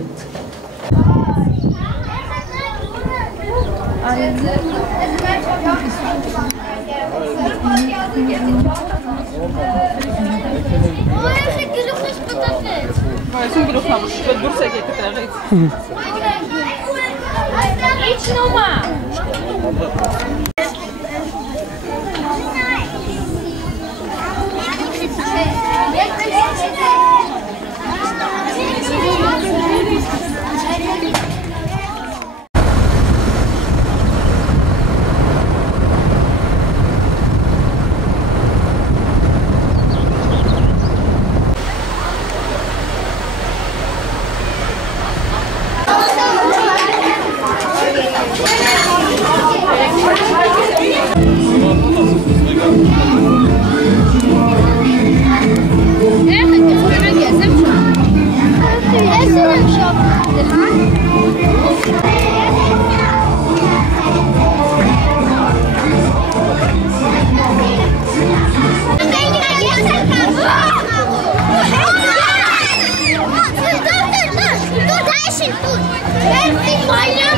Այսին գլուխ նամուշ, դուրս եկեք տեղից։ Իջնում է։ Maşin dur. Ben bayram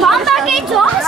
Բամբակի ծոհ